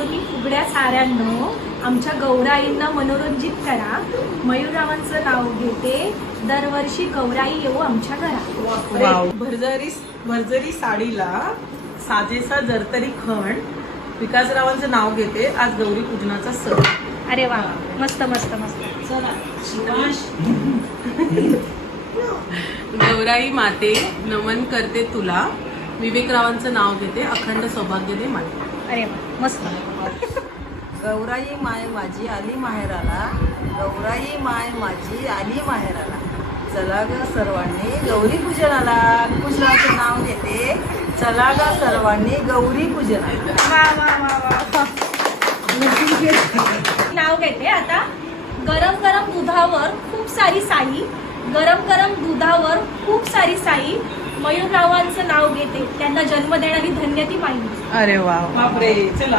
मयुरी फुगड्या साऱ्यांनो, आमच्या गौराईंना मनोरंजित करा. मयूररावांचं नाव घेते, दरवर्षी गौराई येऊ आमच्या घरात. भरजरी साडीला साजेसा जरतरी खण. विकासरावांचं नाव घेते, आज गौरी पूजनाचा सण. अरे वा, मस्त मस्त मस्त. चला गौराई माते नमन करते तुला. विवेकरावांचं नाव घेते, अखंड सौभाग्य दे मला. अरे वा, मस्त. गौराई माय माझी आली माहेराला, गौराई माय माझी आली माहेराला. चला ग सर्वांनी गौरी पूजनाला. पूजनाचं नाव घेते, चला ग सर्वांनी गौरी पूजनाला. वा वा वा वा. नाव घेते आता. गरम गरम दुधावर खूप सारी साई, गरम गरम दुधावर खूप सारी साई. मयूररावांचं नाव घेते, त्यांना जन्म देणारी धन्य ती माई. अरे वा बापरे. चला